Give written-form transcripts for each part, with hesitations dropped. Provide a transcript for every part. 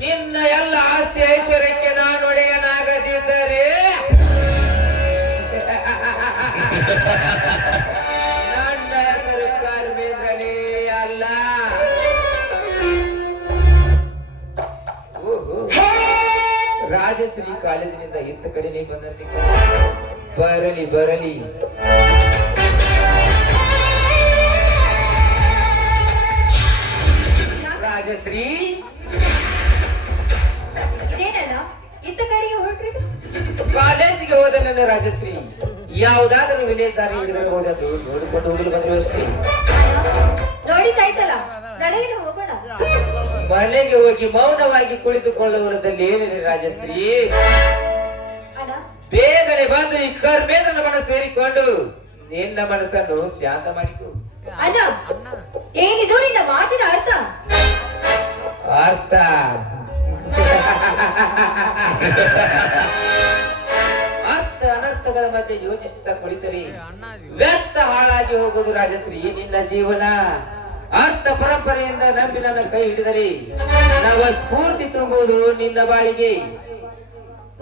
ನಿನ್ನ ಎಲ್ಲ ಆಸ್ತಿ ಐಶ್ವರ್ಯಕ್ಕೆ ನಾನು ಒಡೆಯನಾಗದಿದ್ದರೆ ನನ್ನ ಹೆಸರು ಕಾರ್ಮೇಂದ್ರನೇ ಅಲ್ಲ. ರಾಜಶ್ರೀ ಕಾಲೇಜಿನಿಂದ ಇತ್ತ ಕಡೆನೇ ಬಂದಂತೆ ಬರಲಿ ಬರಲಿ. ರಾಜಶ್ರೀ ಇದೇನಲ್ಲ ಇತ್ತ ಕಡೆಗೆ ಹೊರಟ್ರಿದು? ಕಾಲೇಜಿಗೆ ಹೋದ ನನ್ನ ರಾಜಶ್ರೀ ಯಾವುದಾದರೂ ವಿಲೇಜ್ ದಾರಿ ಹಿಡಿದರೆ ಹೋದದ್ದು ನೋಡಿಕೊಂಡು ಹೋಗಲು ಬಂದ್ರು ಅಷ್ಟೇ. ನೋಡಿದ್ದಾಯ್ತಲ್ಲ, ನಡೆಯನ್ನು ಹೋಗೋಣ. ಮನೆಗೆ ಹೋಗಿ ಮೌನವಾಗಿ ಕುಳಿತುಕೊಳ್ಳುವುದರಲ್ಲಿ ಏನಿದೆ ರಾಜಶ್ರೀ? ಅಣ್ಣ, ಬೇಗನೆ ಬಂದು ಈ ಕರ್ಮೇಂದ್ರನ ಮನಸ್ಸು ಸೇರಿಕೊಂಡು ನಿನ್ನ ಮನಸ್ಸನ್ನು ಶಾಂತ ಮಾಡಿಕೊ. ಅಣ್ಣ, ಏನಿದು ನಿನ್ನ ಮಾತಿನ ಅರ್ಥ? ಅರ್ಥ ಅರ್ಥ ಅನರ್ಥಗಳ ಮಧ್ಯೆ ಯೋಚಿಸುತ್ತಾ ಕುಳಿತರೆ ವ್ಯರ್ಥ ಹಾಳಾಗಿ ಹೋಗುವುದು ರಾಜಶ್ರೀ ನಿನ್ನ ಜೀವನ. ಅರ್ಥ ಪರಂಪರೆಯಿಂದ ನಂಬಿ ನನ್ನ ಕೈ ಹಿಡಿದರೆ ನವ ಸ್ಫೂರ್ತಿ ತುಂಬುವುದು ನಿನ್ನ ಬಾಳಿಗೆ.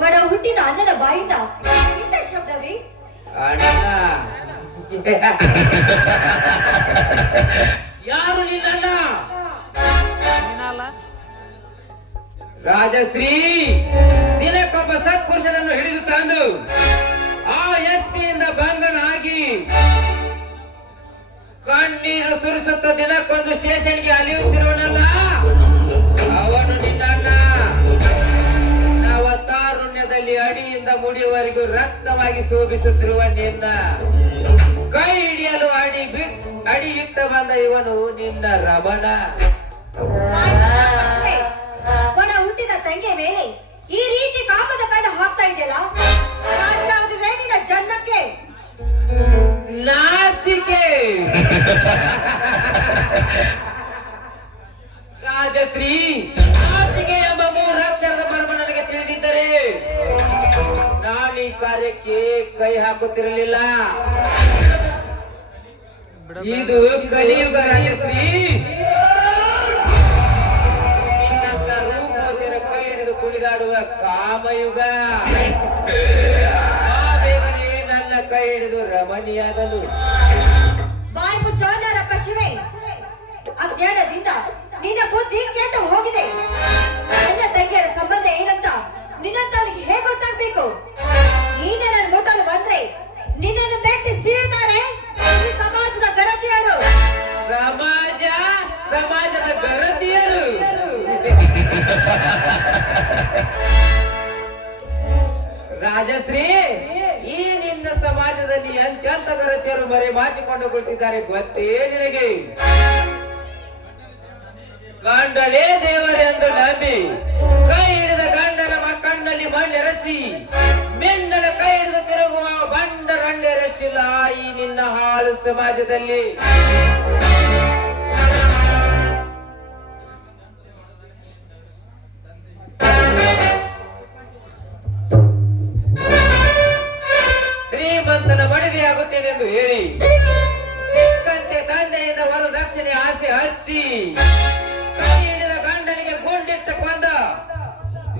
ಒಡ ಹುಟ್ಟಿದ ಅಣ್ಣನ ಬಾಯಿಂದ ಇಂಥ ಶಬ್ದವೇ? ಅಣ್ಣ ಯಾರು ನಿನ್ನ ರಾಜಶ್ರೀ? ದಿನಕ್ಕೊಬ್ಬ ಸತ್ಪುರುಷನನ್ನು ಹಿಡಿದು ತಂದು ಆ ಎಸ್ಪಿಯಿಂದ ಭಂಗನಾಗಿ ಕಣ್ಣೀರು ಸುರಿಸುತ್ತ ದಿನಕ್ಕೊಂದು ಸ್ಟೇಷನ್ಗೆ ಅಲಿಯುತ್ತಿರುವನಲ್ಲ, ಅವನು ನಿನ್ನ ನವತಾರುಣ್ಯದಲ್ಲಿ ಅಡಿಯಿಂದ ಮುಡಿಯವರೆಗೂ ರಕ್ತವಾಗಿ ಶೋಭಿಸುತ್ತಿರುವ ನಿನ್ನ ಕೈ ಹಿಡಿಯಲು ಅಡಿ ಇಟ್ಟ ಬಂದ ಇವನು ನಿನ್ನ ರಮಣ. ಒಡ ಹುಟ್ಟಿದ ತಂಗಿಯ ಮೇಲೆ ಈ ರೀತಿ ಕಾಮದ ಕಣ್ಣು ಹಾಕ್ತಾ ಇದೆಯಲ್ಲ, ನಿನ್ನ ಜನ್ಮಕ್ಕೆ ನಾಚಿಕೆ. ರಾಜಶ್ರೀ, ನಾಚಿಕೆ ಎಂಬ ಮೂರಕ್ಷರದ ಮರ್ಮ ನನಗೆ ತಿಳಿದಿದ್ದರೆ ನಾನು ಈ ಕಾರ್ಯಕ್ಕೆ ಕೈ ಹಾಕುತ್ತಿರಲಿಲ್ಲ. ಇದು ಕಲಿಯುಗ ರಾಜಶ್ರೀ. ನಿನ್ನಂತ ರೂಪವತಿಯರ ಕೈ ಹಿಡಿದು ಕುಣಿದಾಡುವ ಕಾಮಯುಗ. ಬೇಗನೆ ನನ್ನ ಕೈ ಹಿಡಿದು ರಮಣೀಯಾಗಲು. ಬಾಯಿ ಮುಚ್ಚೋದರ ಪಶುವೆ, ಅಜ್ಞಾನದಿಂದ ನಿನ್ನ ಬುದ್ಧಿ ಕೆಟ್ಟು ಹೋಗಿದೆ. ನನ್ನ ತಂಗಿಯರ ಸಂಬಂಧ ಏನಂತ ನಿನ್ನಂತವನಿಗೆ ಹೇಗೆ ಗೊತ್ತಾಗ್ಬೇಕು? ನೀನೆ ನನ್ನ ಮುಟ್ಟಲು ಬಂದ್ರೆ ನಿನ್ನನ್ನು ಬೆಟ್ಟಿ ಸೀಳ್ತಾರೆ ಈ ಸಮಾಜದ ಗರತಿಯರು. ಸಮಾಜದ ಗರತಿಯರು? ರಾಜಶ್ರೀ, ಈ ನಿನ್ನ ಸಮಾಜದಲ್ಲಿ ಎಂತೆಂತ ಗರತಿಯರು ಮರೆ ಮಾಚಿಕೊಂಡು ಕುಳಿತಿದ್ದಾರೆ ಗೊತ್ತೇ ನಿನಗೆ? ಗಂಡಲೇ ದೇವರೆಂದು ನಂಬಿ ಕೈ ಹಿಡಿದ ಗಂಡನ ಕಣ್ಣಲ್ಲಿ ಮಣ್ಣೆರಚಿ ಮೆಂಡನ ಕೈ ಹಿಡಿದು ತಿರುಗುವ ಬಂಡ ರಂಡೆರಷ್ಟಿಲ್ಲ ಈ ನಿನ್ನ ಹಾಳು ಸಮಾಜದಲ್ಲಿ. ಶ್ರೀಮಂತನ ಮಡುವೆಯಾಗುತ್ತೇನೆ ಎಂದು ಹೇಳಿ ಸಿಕ್ಕಂತೆ ತಂದೆಯಿಂದ ವರದಕ್ಷಿಣೆ ಆಸೆ ಹಚ್ಚಿ ಕೈ ಹಿಡಿದ ಗಂಡನಿಗೆ ಗುಂಡಿಟ್ಟ ಕೊಂದ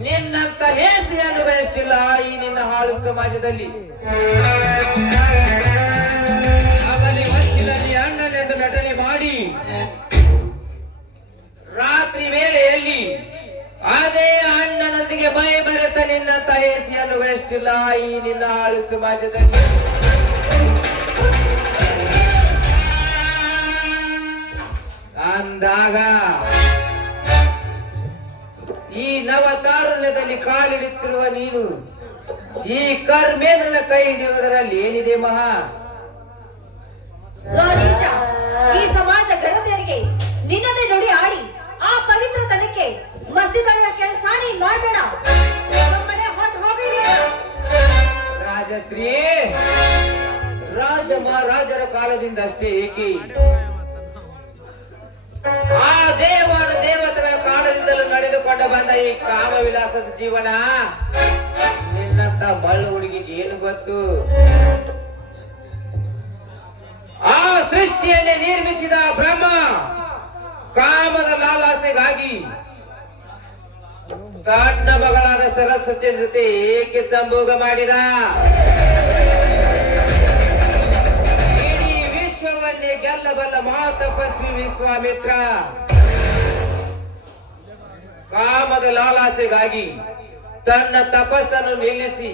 ನಿನ್ನಂತ ಹೇಸಿಯನ್ನು ಬಯಸ್ತಿಲ್ಲ ಈ ನಿನ್ನ ಹಾಳು ಸಮಾಜದಲ್ಲಿ. ಆಗಲಿ ವಕೀಲಲ್ಲಿ ಅಣ್ಣನೆಂದು ನಟನೆ ಮಾಡಿ ರಾತ್ರಿ ವೇಳೆಯಲ್ಲಿ ಅದೇ ಅಣ್ಣನೊಂದಿಗೆ ಮೈ ಬೆರೆತ ನಿನ್ನಂತ ಹೇಸಿಯನ್ನು ಬಯಸ್ತಿಲ್ಲ ಈ ನಿನ್ನ ಹಾಳು ಸಮಾಜದಲ್ಲಿ. ಅಂದಾಗ ಈ ನವತಾರುಣ್ಯದಲ್ಲಿ ಕಾಲಿಡುತ್ತಿರುವ ನೀನು ಈ ಕರ್ಮೇಂದ್ರನ ಕೈ ಹಿಡಿಯುವುದರಲ್ಲಿ ಏನಿದೆ ಮಹಾ? ಈ ಸಮಾಜದ ಗರತಿಯರಿಗೆ ನಿನ್ನದೇ ನುಡಿ ಆಡಿ ಆ ಪವಿತ್ರ ತನಕ್ಕೆ ಮಸಿ ಬರೆಯ ಕೆಲಸ ನೀ ಮಾಡಬೇಡ. ರಾಜಶ್ರೀ, ರಾಜ ಮಹಾರಾಜರ ಕಾಲದಿಂದ ಅಷ್ಟೇ ಏಕೆ ಆ ದೇವಾನು ದೇವತೆಗಳ ಕಾಲದಿಂದಲೂ ನಡೆದುಕೊಂಡು ಬಂದ ಈ ಕಾಮ ವಿಲಾಸದ ಜೀವನ ನಿನ್ನಂತ ಮಳ್ಳು ಹುಡುಗಿಗೆ ಏನು ಗೊತ್ತು? ಆ ಸೃಷ್ಟಿಯನ್ನೇ ನಿರ್ಮಿಸಿದ ಬ್ರಹ್ಮ ಕಾಮದ ಲಾಲಾಸೆಗಾಗಿ ಸಣ್ಣ ಮಗಳಾದ ಸರಸ್ವತಿ ಜೊತೆ ಏಕೆ ಸಂಭೋಗ ಮಾಡಿದ? ಇಡೀ ವಿಶ್ವವನ್ನೇ ಗೆಲ್ಲಬಲ್ಲ ಮಹಾತಪಸ್ವಿ ವಿಶ್ವಾಮಿತ್ರ ಕಾಮದ ಲಾಲಾಸೆಗಾಗಿ ತನ್ನ ತಪಸ್ಸನ್ನು ನಿಲ್ಲಿಸಿ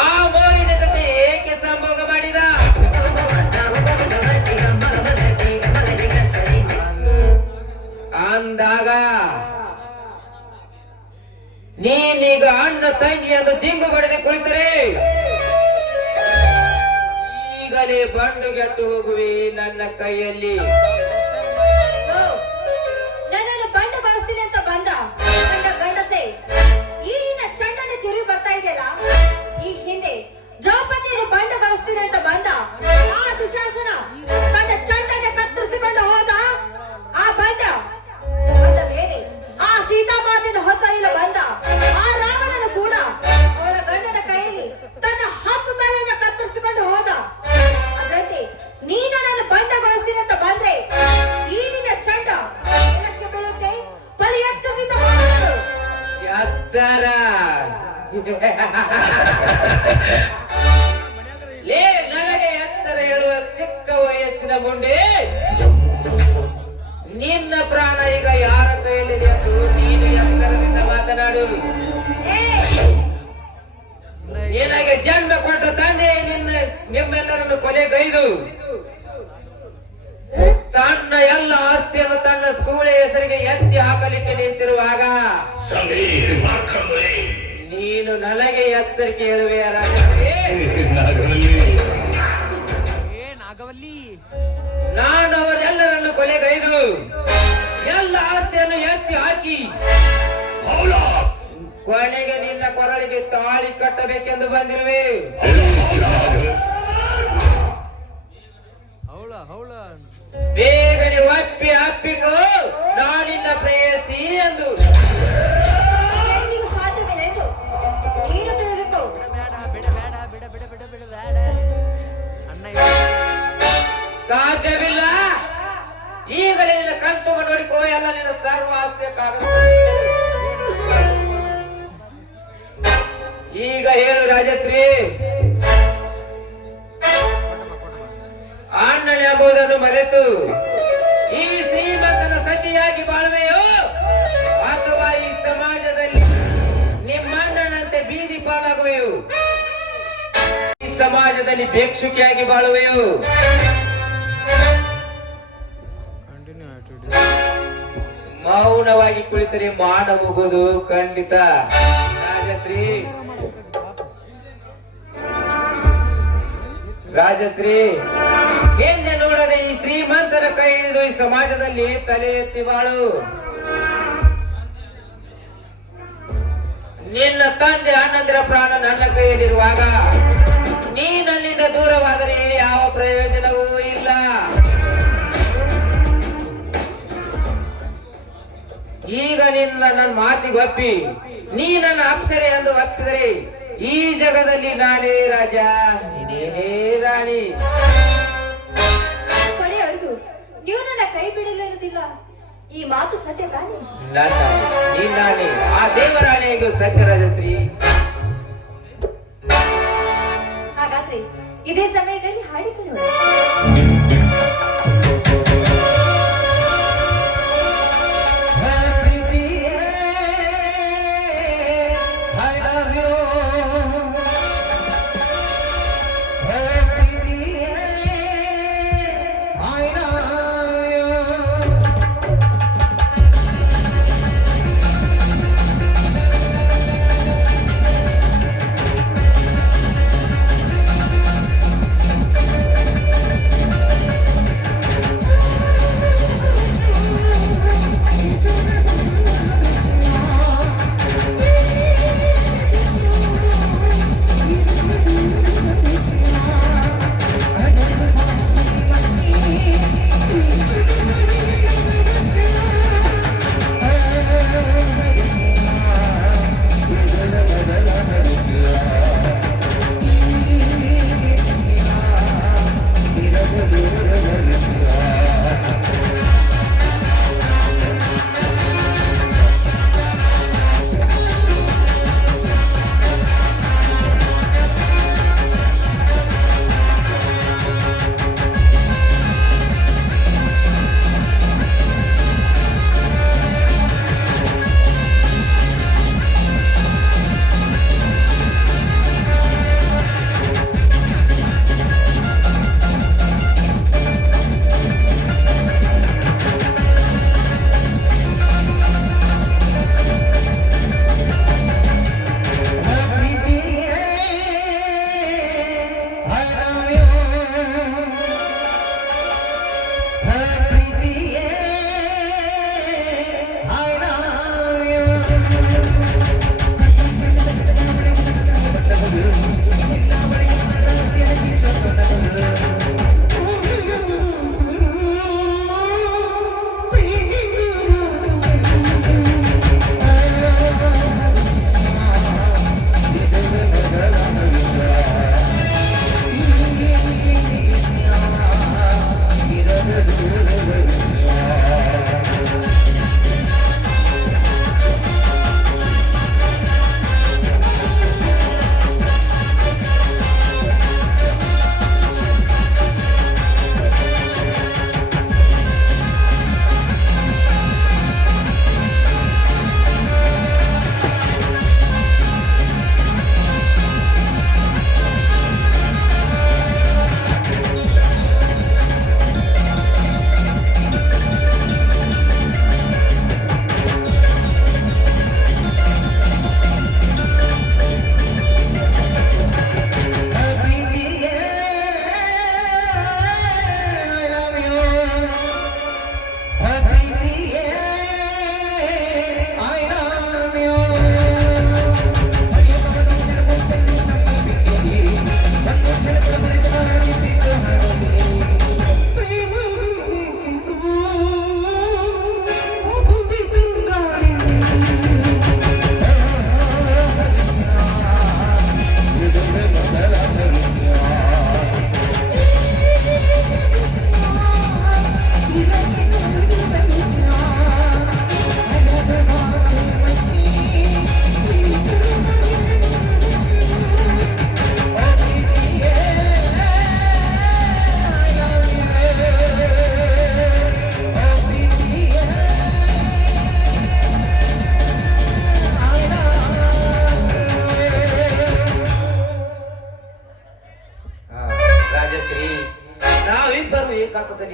ಆ ಮೋಹಿನ ಜೊತೆ ಏಕೆ ಸಂಭೋಗ ಮಾಡಿದ? ಅಂದಾಗ ನೀನೀಗ ಅಣ್ಣ ತಂಗಿ ಎಂದು ದಿಂಗು ಬಡಿದು ಕುಳಿತರೆ ಈಗಲೇ ಬಂಡುಗೆಟ್ಟು ಹೋಗುವೆ ನನ್ನ ಕೈಯಲ್ಲಿ. ನನ್ನನ್ನು ಬಂಡು ಬಳಸ್ತೀನಿ ಅಂತ ಬಂದ ಗಂಡಸೆ ಈಗಿನ ಚಂಡನೆ ತಿರುಗಿ ಬರ್ತಾ ಇದೆಯಲ್ಲ. ಈ ಹಿಂದೆ ದ್ರೌಪದಿಯನ್ನು ಬಂಡು ಬಳಸ್ತೀನಿ ಅಂತ ಬಂದ ಆ ದುಶಾಸನ ತನ್ನ ಚಂಡನೆ ಕತ್ತರಿಸಿಕೊಂಡು ಹೋದ. ಆ ಬಂದ ಅಂದ ಮೇಲೆ ಆ ಸೀತಾಮಾತೆಯನ್ನು ಹೊತ್ತೊಯ್ಯಲು ಬಂದ ಆ ರಾವಣನು ಕೂಡ ಅವಳ ಗಂಡನ ಕೈಯಲ್ಲಿ ತನ್ನ 10 ತಲೆಯನ್ನು ಕತ್ತರಿಸಿಕೊಂಡು ಹೋದ. ಅದರಂತೆ ನೀನು ನನ್ನ ಬಂಡಗೊಳಿಸ್ತೀನಿ ಅಂತ ಬಂದ್ರೆ ಈಗಿನ ಚಂಡ ನೆಲಕ್ಕೆ ಬೀಳುತ್ತೆ. ಬರೀ ಎಚ್ಚರದಿಂದ ಮಾಡು. ಎಚ್ಚರ ಲೇ, ನನಗೆ ಎಚ್ಚರ ಹೇಳುವ ಚಿಕ್ಕ ವಯಸ್ಸಿನ ಮುಂಡೆ, ನಿನ್ನ ಪ್ರಾಣ ಈಗ ಯಾರ ಕೈಯಲ್ಲಿದೆ ಎಂದು ನೀನು ಎಚ್ಚರದಿಂದ ಮಾತನಾಡು. ನಿನಗೆ ಜನ್ಮ ಕೊಟ್ಟ ತಂದೆ ನಿಮ್ಮೆಲ್ಲರನ್ನು ಕೊಲೆಗೈದು ತನ್ನ ಎಲ್ಲ ಆಸ್ತಿಯನ್ನು ತನ್ನ ಸೂಳೆ ಹೆಸರಿಗೆ ಎತ್ತಿ ಹಾಕಲಿಕ್ಕೆ ನಿಂತಿರುವಾಗ ನೀನು ನನಗೆ ಎಚ್ಚರಿಕೆ ಹೇಳುವೆ ನಾನು ಅವರೆಲ್ಲರನ್ನು ಕೊಲೆಗೈದು ಎಲ್ಲ ಆಸ್ತಿಯನ್ನು ಎತ್ತಿ ಹಾಕಿ ಕೊನೆಗೆ ನಿನ್ನ ಕೊರಳಿಗೆ ತಾಳಿ ಕಟ್ಟಬೇಕೆಂದು ಬಂದಿರುವೆ. ಬೇಗನೆ ಅಪ್ಪಿಕೋ ನಾನಿನ್ನ ಪ್ರೇಯಸಿ ಎಂದು. ಸಾಧ್ಯವಿಲ್ಲ ನೀನು ತಿಳಿದುಕೋ. ಸಾಧ್ಯವಿಲ್ಲ. ಈಗಲೇ ನಿನ್ನ ಕಂತು ನೋಡಿಕೋ, ಎಲ್ಲ ನಿನ್ನ ಸರ್ವ ಆಸ್ತಿಯ ಕಾಗದ. ಈಗ ಹೇಳು ರಾಜಶ್ರೀ, ಅಣ್ಣನೆಂಬುದನ್ನು ಮರೆತು ಈ ಶ್ರೀಮಂತನ ಸತಿಯಾಗಿ ಬಾಳುವೆಯೋ ಅಥವಾ ಈ ಸಮಾಜದಲ್ಲಿ ನಿಮ್ಮಣ್ಣನಂತೆ ಬೀದಿ ಪಾಲಾಗುವೆಯೋ, ಈ ಸಮಾಜದಲ್ಲಿ ಭಿಕ್ಷುಕಿಯಾಗಿ ಬಾಳುವೆಯೋ? ಮೌನವಾಗಿ ಕುಳಿತರೆ ಮಾನ ಮುಗುವುದು ಖಂಡಿತ. ರಾಜಶ್ರೀ ಹಿಂದೆ ನೋಡದೆ ಈ ಶ್ರೀಮಂತರ ಕೈ ಹಿಡಿದು ಈ ಸಮಾಜದಲ್ಲಿ ತಲೆ ಎತ್ತಿ ಬಾಳು. ನಿನ್ನ ತಂದೆ ಅಣ್ಣಂದಿರ ಪ್ರಾಣ ನನ್ನ ಕೈಯಲ್ಲಿರುವಾಗ ನೀ ನನ್ನಿಂದ ದೂರವಾದರೆ ಯಾವ ಪ್ರಯೋಜನವೂ ಇಲ್ಲ. ಈಗ ನನ್ನ ಮಾತಿಗೆ ಒಪ್ಪಿ ನೀ ನನ್ನ ಅಪ್ಸರೆ ಎಂದು ಒಪ್ಪಿದರೆ ಈ ಜಗದಲ್ಲಿ ನಾನೇ ರಾಜ, ನೀನೇ ರಾಣಿ. ಕೊನೆಯವರೆಗೂ ನೀವು ನನ್ನ ಕೈ ಬಿಡಲಿಲ್ಲ. ಈ ಮಾತು ಸತ್ಯ ತಾನೆ? ನೀನಾಣೆ, ಆ ದೇವರಾಣೆಗೂ ಸತ್ಯ ರಾಜಶ್ರೀ. ಹಾಗಾದ್ರೆ ಇದೇ ಸಮಯದಲ್ಲಿ ಹಾಡಿಕೊಳ್ಳುವ.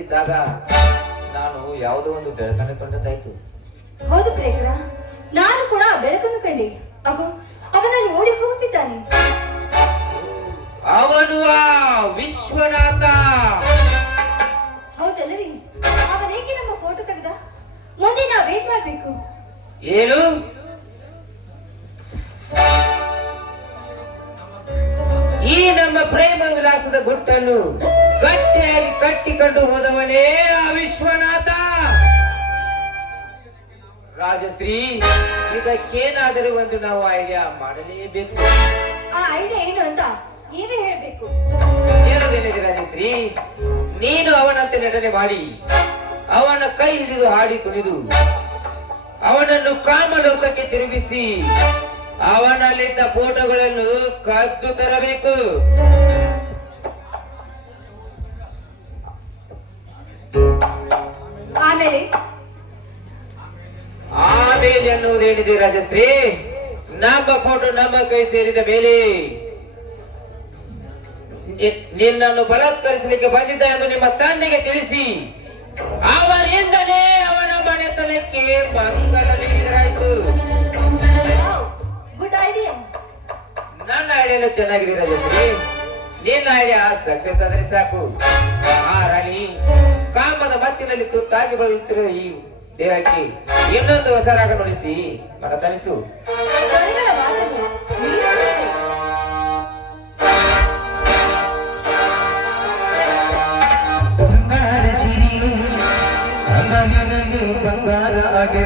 ನಿಂತಿದ್ದಾಗ ನಾನು ಯಾವುದೋ ಒಂದು ಬೆಳಕನ್ನು ಕಂಡದ್ದಾಯ್ತು. ಹೌದು ಪ್ರೇಕರ, ನಾನು ಕೂಡ ಆ ಬೆಳಕನ್ನು ಕಂಡೆ. ಅಗೋ, ಅವನಲ್ಲಿ ಓಡಿ ಹೋಗ್ತಿದ್ದಾನೆ. ಅವನು ಆ ವಿಶ್ವನಾಥ. ಹೌದಲ್ಲರಿ, ಅವನೇಕೆ ನಮ್ಮ ಫೋಟೋ ತೆಗೆದ? ಮುಂದೆ ನಾವು ವೇಟ್ ಮಾಡ್ಬೇಕು. ಏನು? ಈ ನಮ್ಮ ಪ್ರೇಮ ವಿಲಾಸದ ಗುಟ್ಟನ್ನು ಗಟ್ಟಿಯಾಗಿ ಕಟ್ಟಿಕೊಂಡು ಹೋದವನೇ ಆ ವಿಶ್ವನಾಥ. ರಾಜಶ್ರೀ, ಇದಕ್ಕೇನಾದರೂ ಒಂದು ನಾವು ಐಡಿಯಾ ಮಾಡಲೇಬೇಕು. ಆ ಐಡಿಯಾ ಏನು ಅಂತ ನೀವೇ ಹೇಳ್ಬೇಕು. ಹೇಳೋದೇನಿದೆ ರಾಜಶ್ರೀ, ನೀನು ಅವನಂತೆ ನಟನೆ ಮಾಡಿ ಅವನ ಕೈ ಹಿಡಿದು ಹಾಡಿ ಕುಣಿದು ಅವನನ್ನು ಕಾಮಲೋಕಕ್ಕೆ ತಿರುಗಿಸಿ ಅವನಲ್ಲಿದ್ದ ಫೋಟೋಗಳನ್ನು ಕದ್ದು ತರಬೇಕು. ಆಮೇಲೆ ಆಮೇಲೆ ಅನ್ನುವುದೇನಿದೆ ರಾಜಶ್ರೀ, ನಮ್ಮ ಫೋಟೋ ನಮ್ಮ ಕೈ ಸೇರಿದ ಮೇಲೆ ನಿನ್ನನ್ನು ಬಲಾತ್ಕರಿಸಲಿಕ್ಕೆ ಬಂದಿದ್ದ ಎಂದು ನಿಮ್ಮ ತಂದೆಗೆ ತಿಳಿಸಿ ಅವರಿಂದಲೇ ಅವನ ಮನೆತನಕ್ಕೆ ಮಂಗಲ ನೀಡಿದರಾಯ್ತು. Good idea. ನನ್ನ ಐಡಿಯಾ ಚೆನ್ನಾಗಿದೆ ರಾಜಶ್ರೀ, ನಿನ್ನ ಐಡಿಯಾ ಸಕ್ಸಸ್ ಆದ್ರೆ ಸಾಕು. ಆ ರಾಣಿ ಕಾಮದ ಮತ್ತಿನಲ್ಲಿ ತುತ್ತಾಗಿ ಬರುತ್ತಿರುವ ಈ ದೇಹಕ್ಕೆ ಇನ್ನೊಂದು ಹೊಸ ರಾಗ ನುಡಿಸಿ ಮನತನಿಸು. ಸ್ವರಗಳ ವಾದವು ನೀರಿನಂತೆ. ಬಂಗಾರ ಸಿರಿ ಅಂಗನಲ್ಲಿ ಬಂಗಾರ ಆಗಿ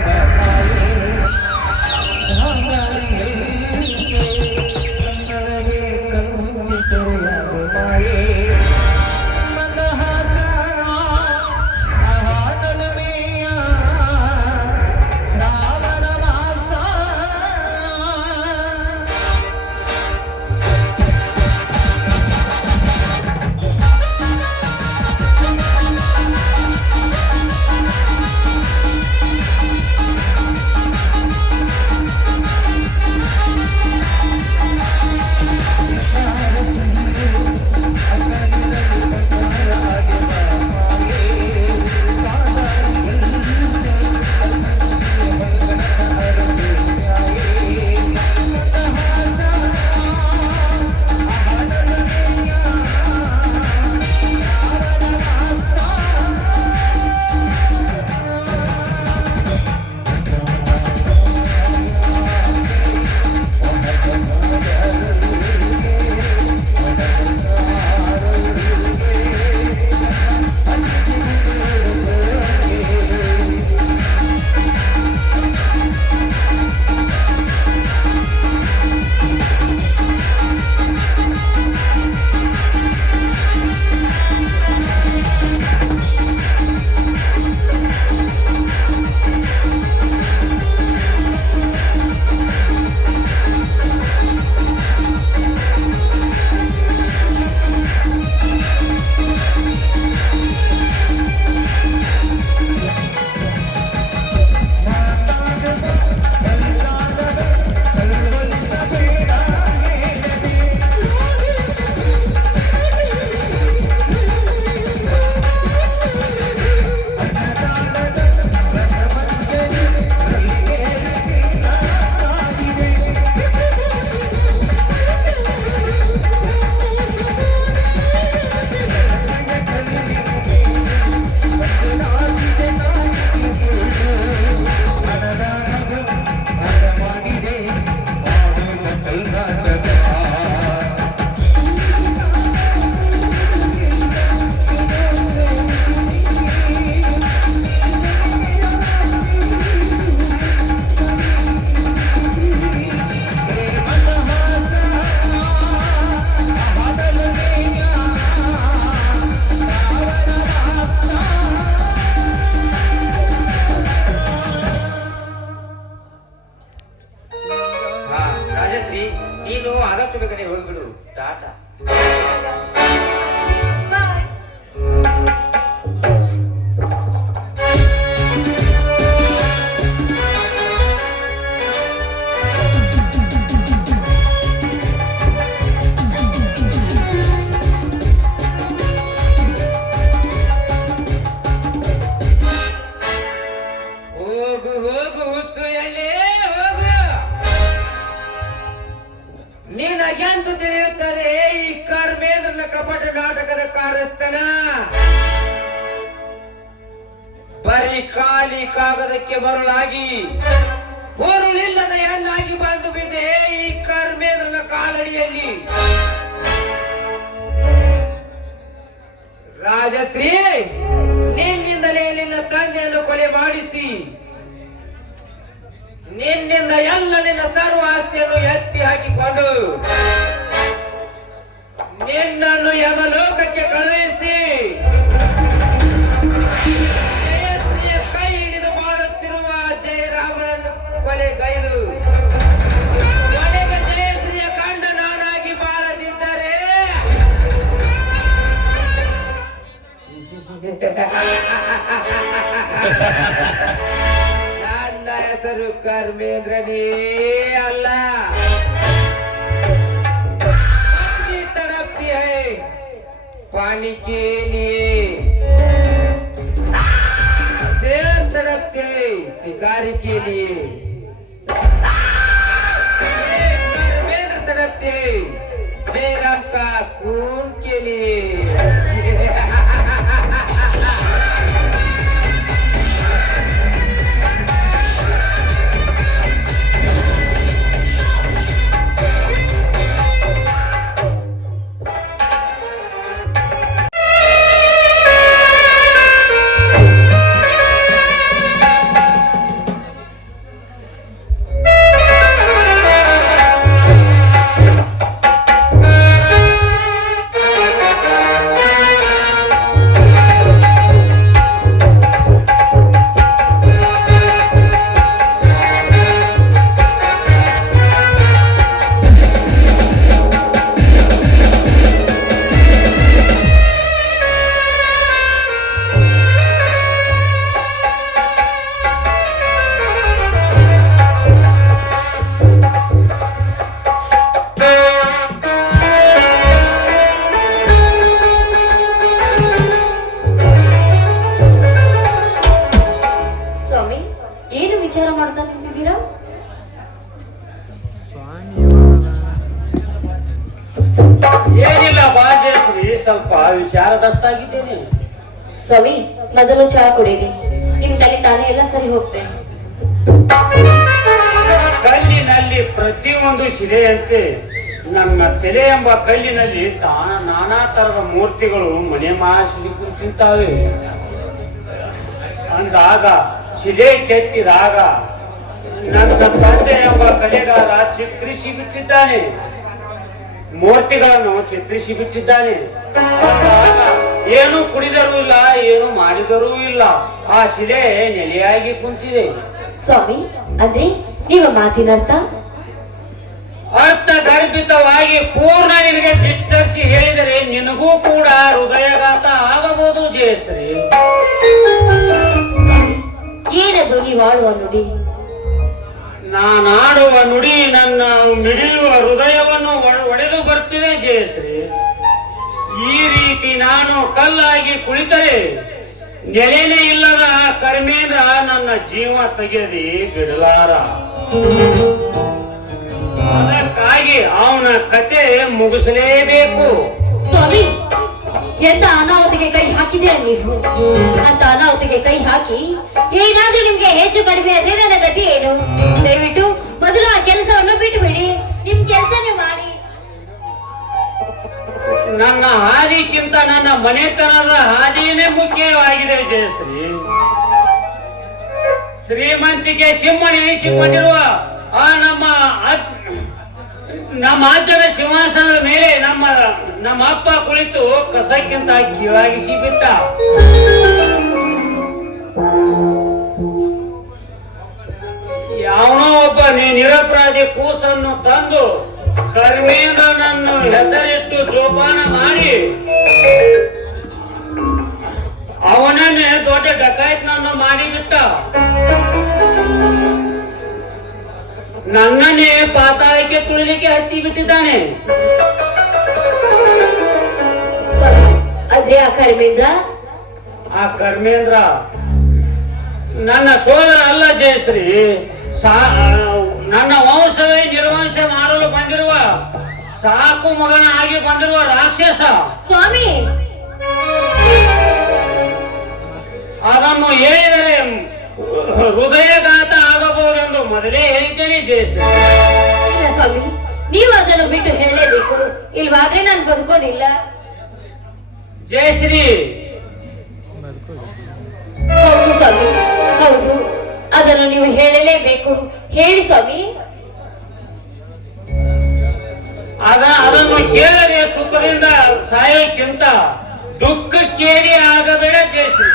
ನೀನು ಆದಷ್ಟು ಬೇಗನೆ ಹೋಗ್ಬಿಡು. ಟಾಟಾ. ಬಾಯ್. ಖಾಲಿ ಕಾಗದಕ್ಕೆ ಬರಲಾಗಿ ಹೊರುಳಿಲ್ಲದ ಹೆಣ್ಣಾಗಿ ಬಂದು ಬಿದ್ದೆ ಈ ಕರ್ಮೇಂದ್ರನ ಕಾಲಡಿಯಲ್ಲಿ. ರಾಜಶ್ರೀ, ನಿನ್ನಿಂದಲೇ ನಿನ್ನ ತಂದೆಯನ್ನು ಕೊಲೆ ಮಾಡಿಸಿ ನಿನ್ನಿಂದ ಎಲ್ಲ ನಿನ್ನ ಸರ್ವ ಆಸ್ತಿಯನ್ನು ಎತ್ತಿ ಹಾಕಿಕೊಂಡು ನಿನ್ನನ್ನು ಯಮಲೋಕಕ್ಕೆ ಕಳುಹಿಸಿ ಜಯಶ್ರೀಯ ಕೈ ಹಿಡಿದು ಮಾಡುತ್ತಿರುವ ಜಯರಾಮನನ್ನು ಕೊಲೆಗೈದು ಕೊನೆಗೆ ಜಯಶ್ರೀಯ ಕಂಡ ನಾನಾಗಿ ಬಾಳದಿದ್ದರೆ ನನ್ನ ಹೆಸರು ಕರ್ಮೇಂದ್ರನೇ ಅಲ್ಲ. पानी के लिए शेर तड़पते शिकार के लिए धर्मेंद्र तड़पते जयराम का खून के लिए. ಸ್ವಲ್ಪ ವಿಚಾರದಷ್ಟಾಗಿದ್ದೇನೆ. ಸ್ವಾಮಿ, ಮೊದಲು ಚಹಾ ಕುಡೀರಿ. ನಿಮ್ದಲ್ಲಿ ತಾನೇ ಎಲ್ಲ ಸರಿ ಹೋಗ್ತೇನೆ. ಕಲ್ಲಿನಲ್ಲಿ ಪ್ರತಿಯೊಂದು ಶಿಲೆಯಂತೆ ನನ್ನ ತಲೆ ಎಂಬ ಕಲ್ಲಿನಲ್ಲಿ ನಾನಾ ತರದ ಮೂರ್ತಿಗಳು ಮನೆ ಮಾಸಿ ಕುಂತಿದ್ದಾವೆ. ಅಂದಾಗ ಶಿಲೆ ಕೆತ್ತಿದಾಗ ನನ್ನ ತಂದೆ ಎಂಬ ಕಲೆಗಾರ ಚಿತ್ರಿಸಿ ಬಿಟ್ಟಿದ್ದಾನೆ, ಮೂರ್ತಿಗಳನ್ನು ಚಿತ್ರಿಸಿ ಬಿಟ್ಟಿದ್ದಾನೆ. ಏನು ಕುಡಿದರೂ ಇಲ್ಲ, ಏನು ಮಾಡಿದರೂ ಇಲ್ಲ, ಆ ಶಿಲೆ ನೆಲೆಯಾಗಿ ಕುಂತಿದೆ. ಸ್ವಾಮಿ, ಅಂದ್ರೆ ನಿಮ್ಮ ಮಾತಿನರ್ಥ? ಅರ್ಥ ಗರ್ಭಿತವಾಗಿ ಪೂರ್ಣ ನಿನಗೆ ಬಿತ್ತರಿಸಿ ಹೇಳಿದರೆ ನಿನಗೂ ಕೂಡ ಹೃದಯಘಾತ ಆಗಬಹುದು ಜಯಶ್ರೀ. ಏನದು ನೀವಾಡುವ ನುಡಿ? ನಾನಾಡುವ ನುಡಿ ನನ್ನ ಮಿಡಿಯುವ ಹೃದಯವನ್ನು ಒಡೆದು ಬರ್ತಿದೆ ಜಯಶ್ರೀ. ಈ ರೀತಿ ನಾನು ಕಲ್ಲಾಗಿ ಕುಳಿತರೆ ನೆಲೆನೇ ಇಲ್ಲದ ಕರ್ಮೇಂದ್ರ ನನ್ನ ಜೀವ ತೆಗೆದಿ ಬಿಡಲಾರ. ಅದಕ್ಕಾಗಿ ಅವನ ಕತೆ ಮುಗಿಸಲೇಬೇಕು. ಸ್ವಾಮಿ, ಎಂತ ಅನಾಹುತಿಗೆ ಕೈ ಹಾಕಿದ್ದೀರ ನೀವು? ಅಂತ ಅನಾಹುತಿಗೆ ಕೈ ಹಾಕಿ ಏನಾದ್ರೂ ನಿಮ್ಗೆ ಹೆಚ್ಚು ಕಡಿಮೆ ಆದ್ರೆ ನನ್ನ ಗತಿ ಏನು? ದಯವಿಟ್ಟು ಮೊದಲು ಆ ಕೆಲಸವನ್ನು ಬಿಟ್ಟುಬಿಡಿ. ನಿಮ್ ಕೆಲಸ ನೀವು ಮಾಡಿ. ನನ್ನ ಹಾದಿಗಿಂತ ನನ್ನ ಮನೆತನದ ಹಾದಿಯೇ ಮುಖ್ಯವಾಗಿದೆ ಜಯಶ್ರೀ. ಶ್ರೀಮಂತಿಕೆ ಸಿಂಹಣಿ ಸಿಂಹಟ್ಟಿರುವ ಆ ನಮ್ಮ ಅಜ್ಜನ ಸಿಂಹಾಸನದ ಮೇಲೆ ನಮ್ಮ ಅಪ್ಪ ಕುಳಿತು ಕಸಕ್ಕಿಂತ ಕೀಳಾಗಿಸಿ ಬಿಟ್ಟ. ಯಾವನೋ ಒಬ್ಬ ನಿರಪರಾಧಿ ಕೂಸನ್ನು ತಂದು ಕರ್ಮೇಂದ್ರನನ್ನು ಹೆಸರಿಟ್ಟು ಜೋಪಾನ ಮಾಡಿ ಅವನನ್ನೇ ದೊಡ್ಡ ಡಕಾಯತ್ನನ್ನು ಮಾಡಿಬಿಟ್ಟ. ನನ್ನನ್ನೇ ಪಾತಾಳಕ್ಕೆ ತುಳಿಲಿಕ್ಕೆ ಹತ್ತಿ ಬಿಟ್ಟಿದ್ದಾನೆ. ಅದೇ ಆ ಕರ್ಮೇಂದ್ರ ನನ್ನ ಸೋದರ ಅಲ್ಲ ಜಯಶ್ರೀ. ನನ್ನ ವಂಶವೇ ನಿರ್ವಂಶ ಮಾಡಲು ಬಂದಿರುವ ಸಾಕು ಮಗನ ಆಗಿ ಬಂದಿರುವ ರಾಕ್ಷಸ. ಸ್ವಾಮಿ, ಅದನ್ನು ಹೇಳಿದರೆ ಹೃದಯಘಾತ ಆಗಬಹುದೆಂದು ಮೊದಲೇ ಹೇಳಿದ್ದೇನೆ ಜಯಶ್ರೀ. ಇಲ್ಲ ಸ್ವಾಮಿ, ನೀವು ಅದನ್ನು ಬಿಟ್ಟು ಹೇಳಲೇಬೇಕು, ಇಲ್ವಾದ್ರೆ ನಾನು ಬದುಕೋದಿಲ್ಲ. ಜಯಶ್ರೀ, ಹೌದು ಸ್ವಾಮಿ, ಹೌದು, ಅದನ್ನು ನೀವು ಹೇಳಲೇಬೇಕು. ಹೇಳಿ ಸ್ವಾಮಿ. ಅದನ್ನು ಕೇಳದೆ ಸುಖದಿಂದ ಸಾಯೋಕ್ಕಿಂತ ದುಃಖಕ್ಕೇರಿ ಆಗಬೇಡ ಜಯಶ್ರೀ.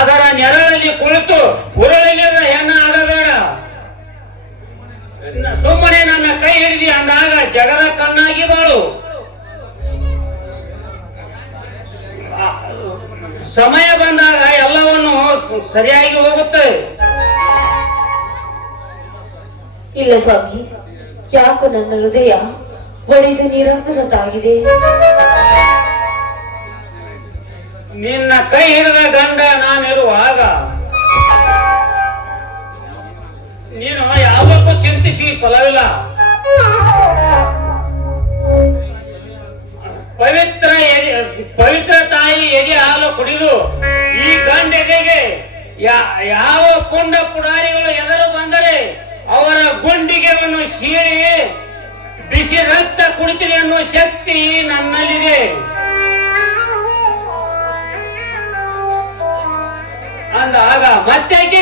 ಅದರ ನೆರಳಲ್ಲಿ ಕುಳಿತು ಉರುಳಿಲ್ಲದ ಹೆಣ್ಣು ಆಗಬೇಡ. ಸುಮ್ಮನೆ ನನ್ನ ಕೈ ಹಿಡಿದಿ ಅಂದಾಗ ಜಗದ ಕಣ್ಣಾಗಿ ಬಾಳು. ಸಮಯ ಬಂದಾಗ ಎಲ್ಲವನ್ನು ಸರಿಯಾಗಿ ಹೋಗುತ್ತೆ. ಇಲ್ಲ ಸ್ವಾಮಿ, ಯಾಕೋ ನನ್ನ ಹೃದಯ ಒಡೆದು ನೀರಾಗದಂತಾಗಿದೆ. ನಿನ್ನ ಕೈ ಹಿಡಿದ ಗಂಡ ನಾನಿರುವಾಗ ನೀನು ಯಾವತ್ತೂ ಚಿಂತಿಸಿ ಫಲವಿಲ್ಲ. ಪವಿತ್ರ ತಾಯಿ ಎದೆ ಹಾಲು ಕುಡಿದು ಈ ಗಂಡೆಗೆ ಯಾವ ಪುಂಡ ಪುಡಾರಿಗಳು ಎದುರು ಬಂದರೆ ಅವರ ಗುಂಡಿಗೆವನ್ನು ಸೀಳಿ ಬಿಸಿ ರಕ್ತ ಕುಡಿತೀನಿ ಅನ್ನುವ ಶಕ್ತಿ ನನ್ನಲ್ಲಿದೆ. ಅಂದಾಗ ಮತ್ತೇಕೆ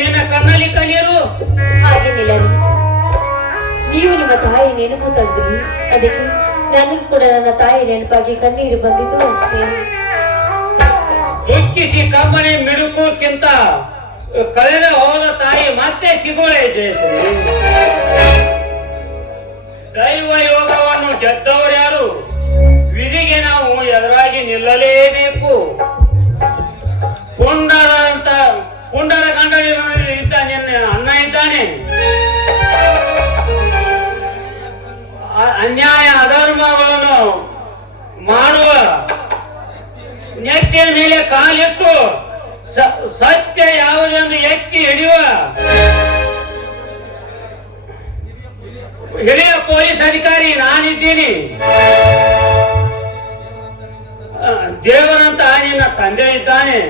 ನಿನ್ನ ಕಣ್ಣಲ್ಲಿ ಕಲಿಯಲು? ಹಾಗೇನಿಲ್ಲ, ನೀವು ನಿಮ್ಮ ತಾಯಿ ನೆನಪು ತಂದ್ರಿ, ಅದಕ್ಕೆ ನನಗೂ ಕೂಡ ನನ್ನ ತಾಯಿ ನೆನಪಾಗಿ ಕಣ್ಣೀರು ಬಂದಿದ್ದು ಅಷ್ಟೇ. ದುಃಖಿಸಿ ಕಮ್ಮನೆ ಮಿಡುಕುಕ್ಕಿಂತ ಕಳೆದ ಹೋದ ತಾಯಿ ಮತ್ತೆ ಸಿಗೋಳೆ ಜಯಶ್ರೀ. ದೈವ ಯೋಗವನ್ನು ಗೆದ್ದವರು ಯಾರು? ವಿಧಿಗೆ ನಾವು ಎದುರಾಗಿ ನಿಲ್ಲಲೇಬೇಕು. ಪುಂಡರ ಗಂಡನಲ್ಲಿ ನಿನ್ನ ಅನ್ನ ಇದ್ದಾನೆ. ಅನ್ಯಾಯ ಅಧರ್ಮಗಳನ್ನು ಮಾಡುವ ನೆತ್ತಿಯ ಮೇಲೆ ಕಾಲಿಟ್ಟು ಸತ್ಯ ಯಾವುದೆಂದು ಎತ್ತಿ ಹಿಡಿಯುವ ಹಿರಿಯ ಪೊಲೀಸ್ ಅಧಿಕಾರಿ ನಾನಿದ್ದೀನಿ. ದೇವರಂತ ನಿನ್ನ ತಂದೆ ಇದ್ದಾನೆ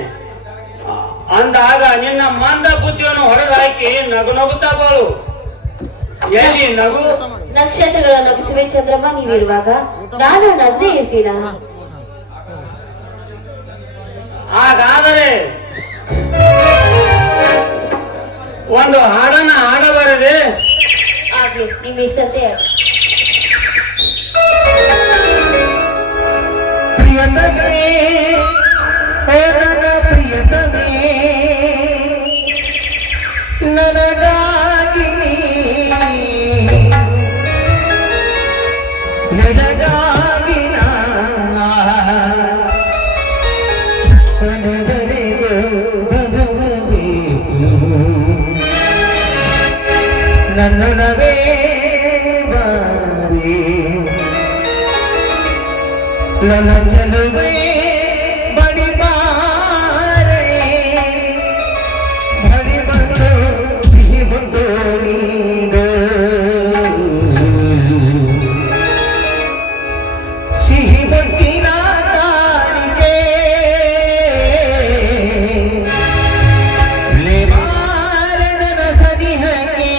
ಅಂದಾಗ ನಿನ್ನ ಮಂದ ಬುದ್ಧಿಯನ್ನು ಹೊರಗಾಕಿ ನಗು ನಗುತ್ತಾ ಬಾಳು. ಎಲ್ಲಿ ನಗು? ನಕ್ಷತ್ರಗಳ ನಗಿಸುವೆ ಚಂದ್ರಮ್ಮ ನೀವಿರುವಾಗ ನಾನು ನಗ್ದೇ ಇರ್ತೀನ? ಹಾಗಾದರೆ ಒಂದು ಹಾಡನ್ನ ಹಾಡಬಾರದೆ? ಆಗ್ಲಿ, ನಿಮ್ ಇಷ್ಟಂತೆ. ಪ್ರಿಯತಮೇ, ನನ್ನ ಪ್ರಿಯತಮೇ, ನನಗಾಗಿ ನನಗಾಗಿ ಕೊನೆವರೆಗೂ ಬದುಕಬೇಕು. ನನ್ನನವೇ ಬಾರಿ ನನ್ನ ಚೆಲುವೆ ಬಡಿ ಬಾರೆ, ಬಡಿ ಬಂದು ಸಿಹಿ ಬಂದು ನೀಡು, ಸಿಹಿ ಬಂದಿನ ಕಾಣಿಕೆ ಲೇವಾರನ ಸನಿಹಕ್ಕೆ.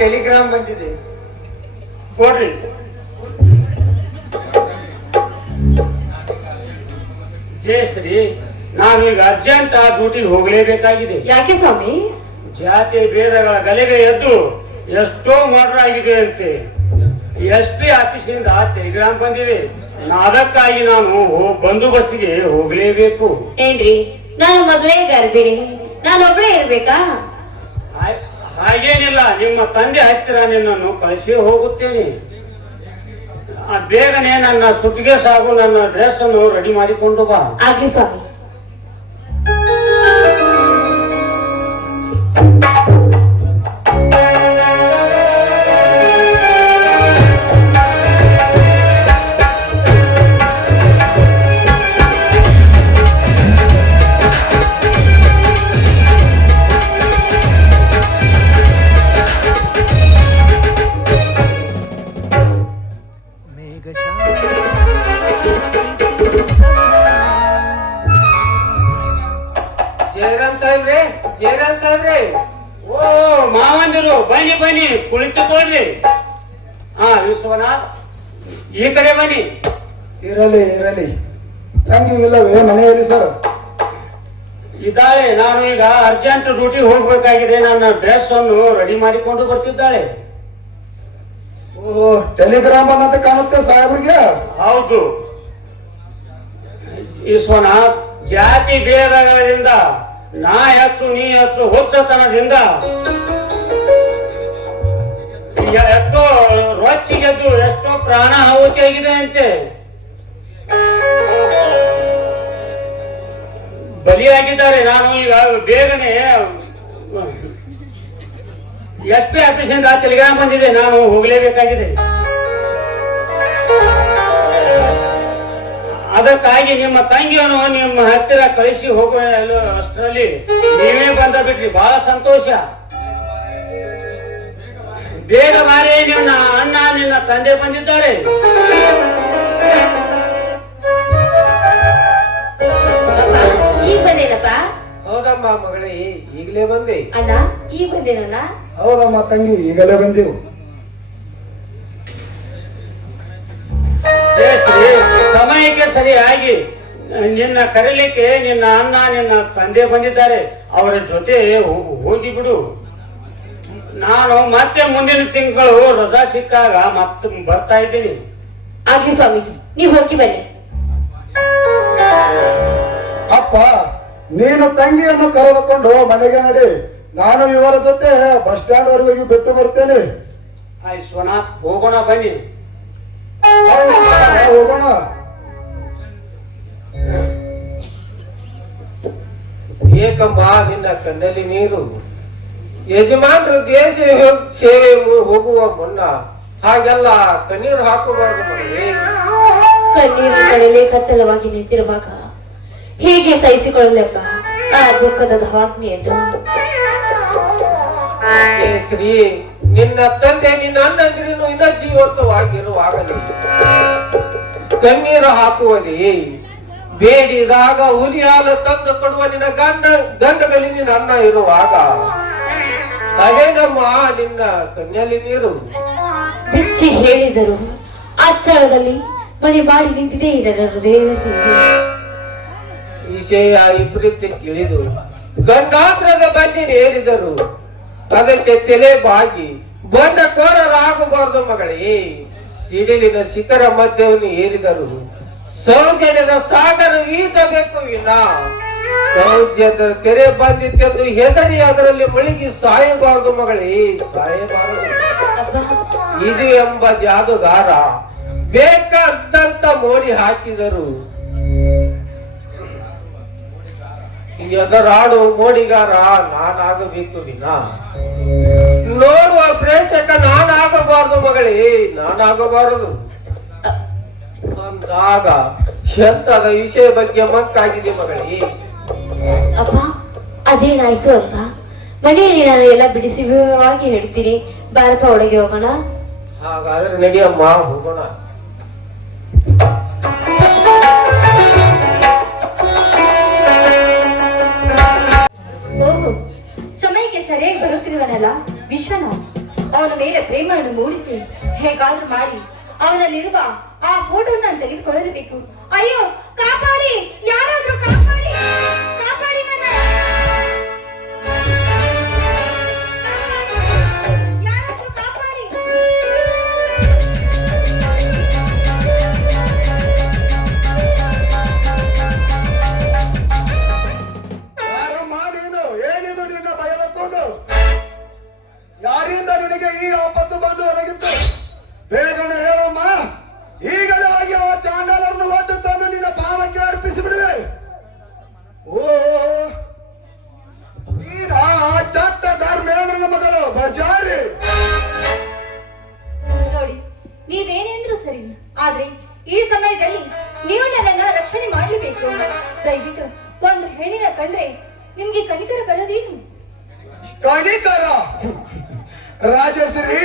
ಟೆಲಿಗ್ರಾಮ್ ಬಂದಿದೆ. ಕೊಡ್ರಿ. ಜಯಶ್ರೀ, ನಾನು ಈಗ ಅರ್ಜೆಂಟ್ ಆ ಡ್ಯೂಟಿಗೆ ಹೋಗಲೇಬೇಕಾಗಿದೆ. ಯಾಕೆ ಸ್ವಾಮಿ? ಜಾತಿ ಭೇದಗಳ ಗಲೆಗೆ ಎದ್ದು ಎಷ್ಟೋ ಮರ್ಡರ್ ಆಗಿದೆ ಅಂತೆ SP ಆಫೀಸ್ನಿಂದ ಟೆಲಿಗ್ರಾಮ್ ಬಂದಿದೆ. ಅದಕ್ಕಾಗಿ ನಾನು ಬಂದೋಬಸ್ತಿಗೆ ಹೋಗಲೇಬೇಕು. ಏನ್ರಿ, ನಾನು ಮೊದಲೇ ಗರ್ಭಿಣಿ, ನಾನು ಒಬ್ಳೇ ಇರ್ಬೇಕಾ? ಹಾಗೇನಿಲ್ಲ, ನಿಮ್ಮ ತಂದೆ ಹತ್ತಿರ ನಿನ್ನನ್ನು ಕಳಿಸಿ ಹೋಗುತ್ತೇನೆ. ಬೇಗನೆ ನನ್ನ ಸುತ್ತಿಗೆ ಸಾಗು, ನನ್ನ ಡ್ರೆಸ್ ಅನ್ನು ರೆಡಿ ಮಾಡಿಕೊಂಡು ಬಾ. ಆಗ್ಲಿ ಸ್ವಾಮಿ. ಜಯರಾಮ್ ಸಾಹೇಬ್ರೆ. ಓ ಮಾವಂದಿರು, ಬನ್ನಿ ಬನ್ನಿ, ಕುಳಿತುಕೊಳ್ಳಿ. ವಿಶ್ವನಾಥ್, ಈ ಕಡೆ ಬನ್ನಿ. ಇರಲಿ ತಂಗಿ ಇಲ್ಲವೇ ಮನೆಯಲ್ಲಿ ಸರ್? ಇದ್ದಾಳೆ. ನಾನು ಈಗ ಅರ್ಜೆಂಟ್ ಡ್ಯೂಟಿಗೆ ಹೋಗ್ಬೇಕಾಗಿದೆ. ನನ್ನ ಡ್ರೆಸ್ ಅನ್ನು ರೆಡಿ ಮಾಡಿಕೊಂಡು ಬರ್ತಿದ್ದಾಳೆ. ಓ, ಟೆಲಿಗ್ರಾಮ್ ಅಂತ ಕಾಣುತ್ತೆ ಸಾಹೇಬ್ರಿಗೆ. ಹೌದು ವಿಶ್ವನಾಥ್, ಜಾತಿ ಭೇದಗಳಿಂದ ನಾ ಹೆಚ್ಚು ನೀ ಹೆಚ್ಚು ಹುಚ್ಚತನದಿಂದ ಎಷ್ಟೋ ರೊಚ್ಚಿಗೆದ್ದು ಎಷ್ಟೋ ಪ್ರಾಣ ಆಹುತಿ ಆಗಿದೆ ಅಂತೆ, ಬಲಿಯಾಗಿದ್ದಾರೆ. ನಾನು ಈಗ ಬೇಗನೆ SP ಆಫೀಸಿಂದ ಟೆಲಿಗ್ರಾಮ್ ಬಂದಿದೆ, ನಾನು ಹೋಗಲೇಬೇಕಾಗಿದೆ. ಅದಕ್ಕಾಗಿ ನಿಮ್ಮ ತಂಗಿಯನ್ನು ನಿಮ್ಮ ಹತ್ತಿರ ಕಳಿಸಿ ಹೋಗುವ ಅಷ್ಟರಲ್ಲಿ ನೀವೇ ಬಂದ ಬಿಟ್ರಿ, ಬಹಳ ಸಂತೋಷ. ಬೇಗ ಬಾರಿ, ನಿನ್ನ ಅಣ್ಣ ನಿನ್ನ ತಂದೆ ಬಂದಿದ್ದಾರೆ. ಈಗ ಬಂದೇನಪ್ಪ? ಹೌದಮ್ಮ ಮಗಳೇ, ಈಗಲೇ ಬಂದೆ. ಅಣ್ಣ, ಈಗ ಬಂದೇನಣ್ಣ? ಹೌದಮ್ಮ ತಂಗಿ, ಈಗಲೇ ಬಂದೆವು. ಜಯಶ್ರೀ, ಸಮಯಕ್ಕೆ ಸರಿಯಾಗಿ ನಿನ್ನ ಕರೀಲಿಕ್ಕೆ ನಿನ್ನ ಅಣ್ಣ ನಿನ್ನ ತಂದೆ ಬಂದಿದ್ದಾರೆ. ಅವರ ಜೊತೆ ಹೋಗಿ ಬಿಡು. ನಾನು ಮತ್ತೆ ಮುಂದಿನ ತಿಂಗಳು ರಜಾ ಸಿಕ್ಕಾಗ ಮತ್ತೆ ಬರ್ತಾ ಇದ್ದೀನಿ. ಆಗ್ಲಿ ಸ್ವಾಮಿ, ನೀವು ಹೋಗಿ ಬನ್ನಿ. ಅಪ್ಪ, ನೀನು ತಂಗಿಯನ್ನು ಕರೆದುಕೊಂಡು ಮನೆಗೆ ನಡಿ. ನಾನು ಇವರ ಜೊತೆ ಬಸ್ ಸ್ಟ್ಯಾಂಡ್ ವರೆಗೂ ಬಿಟ್ಟು ಬರ್ತೇನೆ. ವಿಶ್ವನಾಥ್, ಹೋಗೋಣ ಬನ್ನಿ. ಹೋಗೋಣ. ಏಕಮ್ಮ ನಿನ್ನ ಕಣ್ಣಲ್ಲಿ ನೀರು. ಯಜಮಾನರು ದೇಶ ಸೇವೆ ಹೋಗುವ ಮುನ್ನ ಹಾಗೆಲ್ಲ ಕಣ್ಣೀರು ಹಾಕಬಾರದು ಮಗಳೇ. ಕಣ್ಣೀರು ಕಡಲೆ ಕತ್ತಲವಾಗಿ ನಿಂತಿರುವಾಗ ಹೇಗೆ ಸಹಿಸಿಕೊಳ್ಳಲೆಕ್ಕ ಆ ದುಃಖದ ಧಾಗ್ನೆಯನ್ನು? ಶ್ರೀ, ನಿನ್ನ ತಂದೆ ನಿನ್ನ ಅಣ್ಣಂದಿರನು ಇನ್ನ ಜೀವಂತವಾಗಿರುವಾಗಲೇ ಕಣ್ಣೀರು ಹಾಕುವುದೇ? ಬೇಡಿದಾಗ ಹುಲಿ ಹಾಲು ತಂದು ಕೊಡುವ ನಿನ್ನ ಗಂಡದಲ್ಲಿ ನಿನ್ನ ಅಣ್ಣ ಇರುವಾಗ ಅದೇನಮ್ಮ ನಿನ್ನ ಕಣ್ಣಲ್ಲಿ ನೀರು? ಬಿಚ್ಚಿ ಹೇಳಿದರು ಅಚ್ಚಳದಲ್ಲಿ ಮಣಿ ಮಾಡಿ ನಿಂತಿದೆ ಇದರ ಹೃದಯದಲ್ಲಿ. ವಿಷಯ ವಿಪರೀತ ತಿಳಿದು ಗಂಡಾಂತರದ ಬಂಡಿನ ಏರಿದರು. ಅದಕ್ಕೆ ತಲೆ ಬಾಗಿ ಬಂಡಕೋರರಾಗಬಾರದು ಮಗಳೇ. ಸಿಡಿಲಿನ ಶಿಖರ ಮಧ್ಯವನ್ನು ಏರಿದರು ಸೌಜನ್ಯದ ಸಾಗರ ಈಜಬೇಕು ವಿನ ಸೌಜನ್ಯದ ತೆರೆ ಬಂದಿತ್ತೆಂದು ಹೆದರಿ ಅದರಲ್ಲಿ ಮುಳುಗಿ ಸಾಯಬಾರದು ಮಗಳೇ, ಸಾಯಬಾರದು. ಇದು ಎಂಬ ಜಾದುಗಾರ ಬೇಕಾದಂತ ಮೋಡಿ ಹಾಕಿದರು. ಎದರಾಡು ಮೋಡಿಗಾರ ನಾನಾಗಬೇಕು ವಿನ ನೋಡುವ ಪ್ರೇಕ್ಷಕ ನಾನಾಗಬಾರದು ಮಗಳೇ, ನಾನಾಗಬಾರದು. ಅಂದಾಗ ಎಂತದ ವಿಷಯ ಬಗ್ಗೆ ಮಕ್ಕಾಗಿದೆ ಮಗಳೇ. ಅಪ್ಪ, ಅದೇನಾಯ್ತು ಅಂತ ಮನೆಯಲ್ಲಿ ನಾನು ಎಲ್ಲ ಬಿಡಿಸಿ ವಿವರವಾಗಿ ಹೇಳ್ತೀನಿ. ಭಾರತ ಒಳಗೆ ಹೋಗೋಣ. ಹಾಗಾದ್ರೆ ನಡಿಯಮ್ಮ, ಹೋಗೋಣ. ಓಹೋ, ಸಮಯಕ್ಕೆ ಸರಿಯಾಗಿ ಬರುತ್ತಿರುವನಲ್ಲ ವಿಶ್ವನಾಥ್. ಅವನು ಮೇಲೆ ಪ್ರೇಮವನ್ನು ಮೂಡಿಸಿ ಹೇಗಾದ್ರೂ ಮಾಡಿ ಅವನಲ್ಲಿರುವ ಆ ಫೋಟೋ ನಾನು ತೆಗೆದುಕೊಳ್ಳಲೇಬೇಕು. ಅಯ್ಯೋ ಕಾಪಾಡಿ, ಯಾರಾದ್ರೂ ಕಾಪಾಡಿ, ಕಾಪಾಡಿ ನನ್ನ, ಯಾರಾದ್ರೂ ಕಾಪಾಡಿ. ಯಾರಮ್ಮ ನೀನು? ಏನಿದು ನಿನ್ನ ಭಯದ ಕೂಗು? ಯಾರಿಂದ ನಿನಗೆ ಈ ಆಪತ್ತು ಬಂದು ಒದಗಿತ್ತು? ಬೇಗನೆ ಹೇಳಮ್ಮ. ಈಗಲೇ ಹೋಗಿ ಆ ಚಾಂಡಾಲರನ್ನು ಒದ್ದು ತಂದು ನಿನ್ನ ಪಾವಕ್ಕೆ ಅರ್ಪಿಸಿ ಬಿಡುವೆ. ಓ ನೀನ ದಟ್ಟ ಧರ್ಮೇಂದ್ರನ ಮಗಳು ಬಜಾರಿ. ನೋಡಿ, ನೀವೇನೆಂದ್ರು ಸರಿ, ಆದ್ರೆ ಈ ಸಮಯದಲ್ಲಿ ನೀವು ನನ್ನನ್ನ ರಕ್ಷಣೆ ಮಾಡಲೇಬೇಕು. ದಯವಿಟ್ಟು ಒಂದು ಹೆಣ್ಣಿನ ಕಂಡ್ರೆ ನಿಮ್ಗೆ ಕನಿಕರ ಬರೋದೇನು? ಕನಿಕರ? ರಾಜಶ್ರೀ,